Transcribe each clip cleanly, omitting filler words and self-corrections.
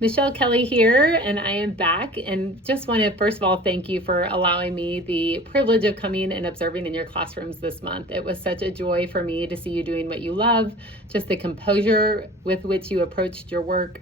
Michelle Kelly here, and I am back. And just want to, first of all, thank you for allowing me the privilege of coming and observing in your classrooms this month. It was such a joy for me to see you doing what you love, just the composure with which you approached your work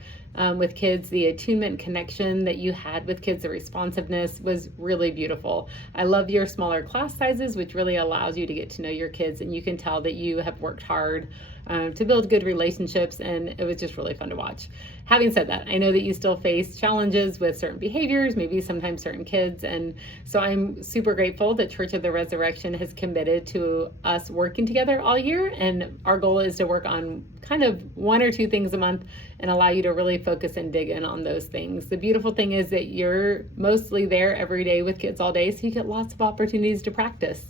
with kids, the attunement and connection that you had with kids, the responsiveness was really beautiful. I love your smaller class sizes, which really allows you to get to know your kids, and you can tell that you have worked hard to build good relationships, and it was just really fun to watch. Having said that, I know that you still face challenges with certain behaviors, maybe sometimes certain kids, and so I'm super grateful that Church of the Resurrection has committed to us working together all year, and our goal is to work on kind of one or two things a month and allow you to really focus and dig in on those things. The beautiful thing is that you're mostly there every day with kids all day, so you get lots of opportunities to practice.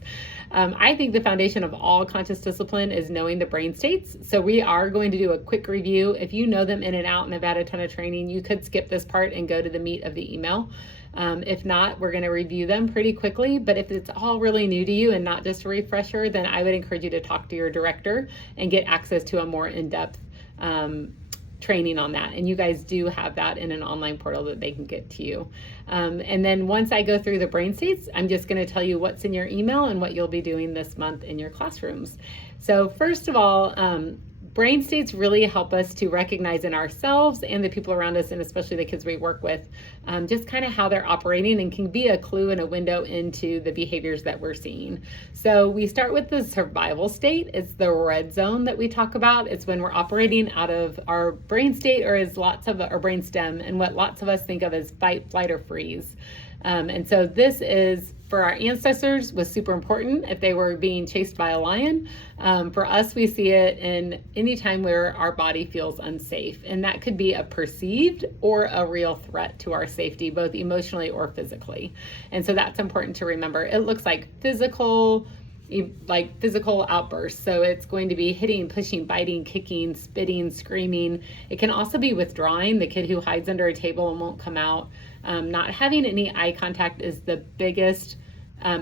I think the foundation of all conscious discipline is knowing the brain states. So we are going to do a quick review. If you know them in and out and have had a ton of training, you could skip this part and go to the meat of the email. If not, we're going to review them pretty quickly. But if it's all really new to you and not just a refresher, then I would encourage you to talk to your director and get access to a more in-depth training on that. And you guys do have that in an online portal that they can get to you. And then once I go through the brain states, I'm just going to tell you what's in your email and what you'll be doing this month in your classrooms. So first of all, brain states really help us to recognize in ourselves and the people around us, and especially the kids we work with, just kind of how they're operating, and can be a clue and a window into the behaviors that we're seeing. So we start with the survival state. It's the red zone that we talk about. It's when we're operating out of our brain state, or as lots of our brain stem, and what lots of us think of as fight, flight, or freeze. And so this is, for our ancestors, was super important if they were being chased by a lion. For us, we see it in any time where our body feels unsafe. And that could be a perceived or a real threat to our safety, both emotionally or physically. And so that's important to remember. It looks like physical outbursts. So it's going to be hitting, pushing, biting, kicking, spitting, screaming. It can also be withdrawing, the kid who hides under a table and won't come out. Not having any eye contact is the biggest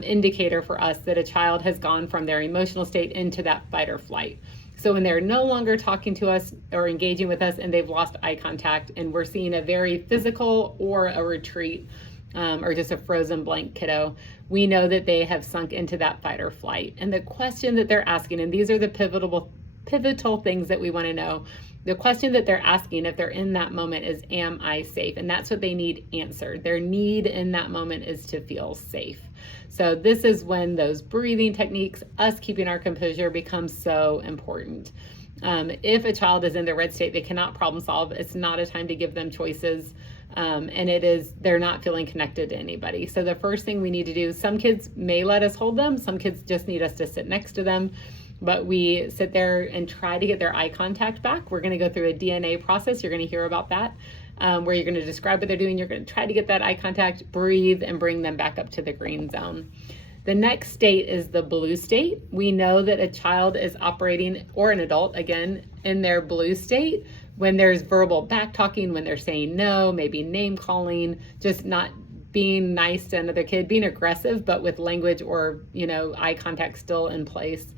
indicator for us that a child has gone from their emotional state into that fight or flight. So when they're no longer talking to us or engaging with us and they've lost eye contact, and we're seeing a very physical or a retreat, or just a frozen blank kiddo, we know that they have sunk into that fight or flight. And the question that they're asking, and these are the pivotal things that we want to know, the question that they're asking if they're in that moment is, am I safe? And that's what they need answered. Their need in that moment is to feel safe. So this is when those breathing techniques, us keeping our composure, becomes so important. If a child is in the red state, they cannot problem solve. It's not a time to give them choices. And they're not feeling connected to anybody. So the first thing we need to do, some kids may let us hold them. Some kids just need us to sit next to them. But we sit there and try to get their eye contact back. We're going to go through a DNA process. You're going to hear about that, where you're going to describe what they're doing. You're going to try to get that eye contact, breathe, and bring them back up to the green zone. The next state is the blue state. We know that a child is operating, or an adult, again, in their blue state when there's verbal back talking, when they're saying no, maybe name calling, just not being nice to another kid, being aggressive, but with language or, eye contact still in place.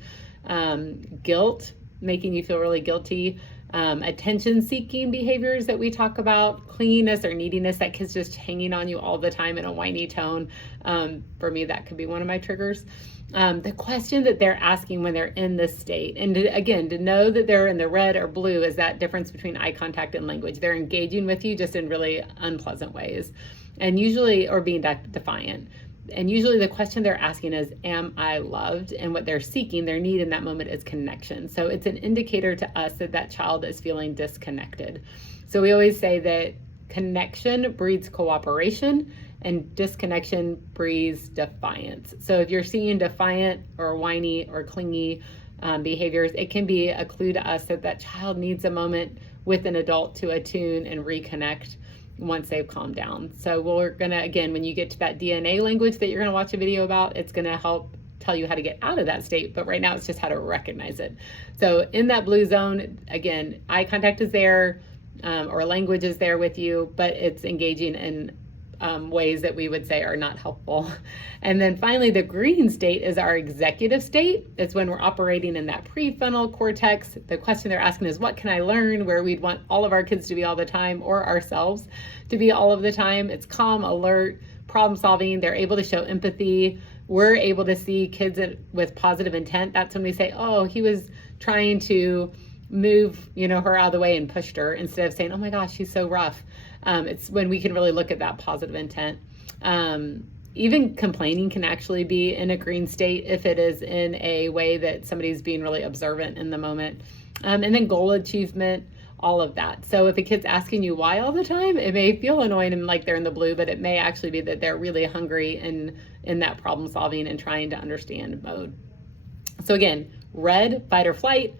Guilt, making you feel really guilty. Attention-seeking behaviors that we talk about, clinginess or neediness, that kid's just hanging on you all the time in a whiny tone. For me, that could be one of my triggers. The question that they're asking when they're in this state, and to know that they're in the red or blue, is that difference between eye contact and language. They're engaging with you just in really unpleasant ways, and usually, or being defiant. And usually the question they're asking is, am I loved? And what they're seeking, their need in that moment, is connection. So it's an indicator to us that that child is feeling disconnected. So we always say that connection breeds cooperation, and disconnection breeds defiance. So if you're seeing defiant or whiny or clingy behaviors, it can be a clue to us that that child needs a moment with an adult to attune and reconnect once they've calmed down. So we're gonna, again, when you get to that DNA language that you're gonna watch a video about, it's gonna help tell you how to get out of that state, but right now it's just how to recognize it. So in that blue zone, again, eye contact is there, or language is there with you, but it's engaging in ways that we would say are not helpful. And then finally, the green state is our executive state. It's when we're operating in that prefrontal cortex. The question they're asking is, what can I learn? Where we'd want all of our kids to be all the time, or ourselves to be all of the time. It's calm, alert, problem solving. They're able to show empathy. We're able to see kids with positive intent. That's when we say, oh, he was trying to move, her out of the way and pushed her, instead of saying, oh my gosh, she's so rough. It's when we can really look at that positive intent. Even complaining can actually be in a green state if it is in a way that somebody's being really observant in the moment. And then goal achievement, all of that. So if a kid's asking you why all the time, it may feel annoying and like they're in the blue, but it may actually be that they're really hungry and in that problem solving and trying to understand mode. So again, red, fight or flight.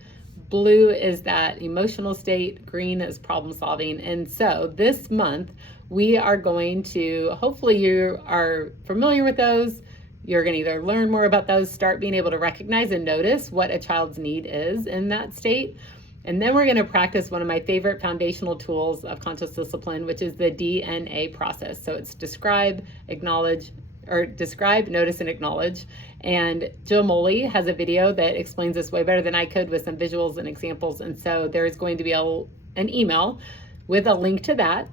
Blue is that emotional state, green is problem solving. And so this month, we are going to, hopefully you are familiar with those. You're going to either learn more about those, start being able to recognize and notice what a child's need is in that state. And then we're going to practice one of my favorite foundational tools of conscious discipline, which is the DNA process. So it's describe, notice, and acknowledge. And Jill Moley has a video that explains this way better than I could with some visuals and examples. And so there's going to be an email with a link to that.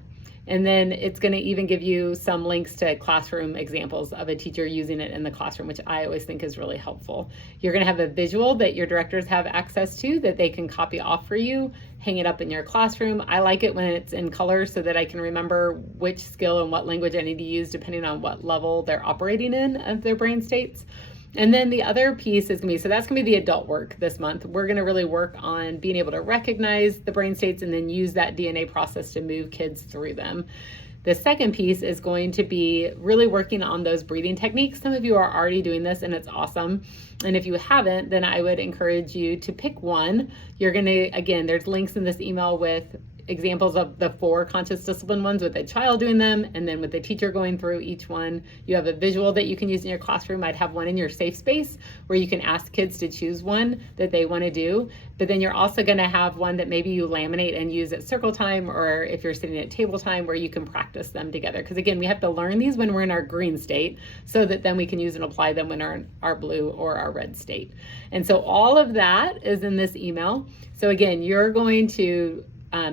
And then it's going to even give you some links to classroom examples of a teacher using it in the classroom, which I always think is really helpful. You're going to have a visual that your directors have access to that they can copy off for you, hang it up in your classroom. I like it when it's in color so that I can remember which skill and what language I need to use depending on what level they're operating in of their brain states. And then the other piece is going to be, so that's going to be the adult work this month. We're going to really work on being able to recognize the brain states and then use that DNA process to move kids through them. The second piece is going to be really working on those breathing techniques. Some of you are already doing this and it's awesome. And if you haven't, then I would encourage you to pick one. You're going to, again, there's links in this email with examples of the 4 conscious discipline ones with a child doing them, and then with the teacher going through each one. You have a visual that you can use in your classroom. I'd have one in your safe space where you can ask kids to choose one that they want to do. But then you're also going to have one that maybe you laminate and use at circle time, or if you're sitting at table time, where you can practice them together. Because again, we have to learn these when we're in our green state so that then we can use and apply them when we're in our blue or our red state. And so all of that is in this email. So again, you're going to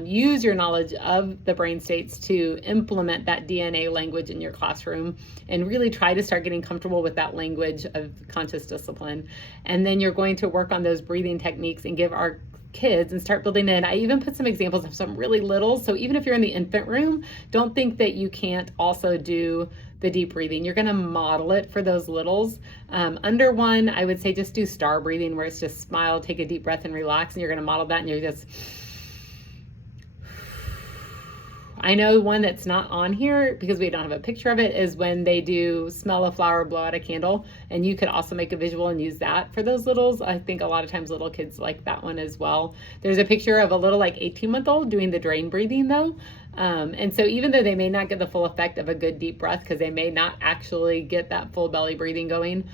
use your knowledge of the brain states to implement that DNA language in your classroom and really try to start getting comfortable with that language of conscious discipline. And then you're going to work on those breathing techniques and give our kids and start building in. I even put some examples of some really little. So even if you're in the infant room, don't think that you can't also do the deep breathing. You're going to model it for those littles. Under 1, I would say just do star breathing, where it's just smile, take a deep breath and relax. And you're going to model that and you're just... I know one that's not on here because we don't have a picture of it is when they do smell a flower, blow out a candle. And you could also make a visual and use that for those littles. I think a lot of times little kids like that one as well. There's a picture of a little 18-month-old doing the drain breathing though. And so even though they may not get the full effect of a good deep breath because they may not actually get that full belly breathing going,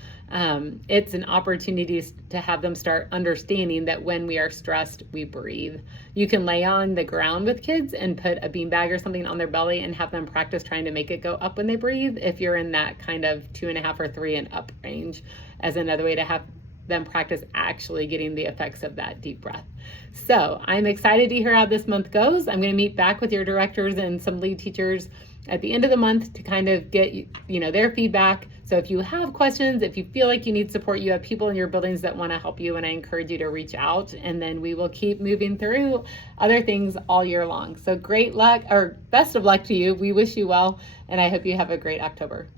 it's an opportunity to have them start understanding that when we are stressed, we breathe. You can lay on the ground with kids and put a beanbag or something on their belly and have them practice trying to make it go up when they breathe, if you're in that kind of 2.5 or 3 and up range, as another way to have them practice actually getting the effects of that deep breath. So I'm excited to hear how this month goes. I'm going to meet back with your directors and some lead teachers at the end of the month to kind of get their feedback. So if you have questions, if you feel like you need support, you have people in your buildings that want to help you, and I encourage you to reach out, and then we will keep moving through other things all year long. So great luck, or best of luck to you. We wish you well, and I hope you have a great October.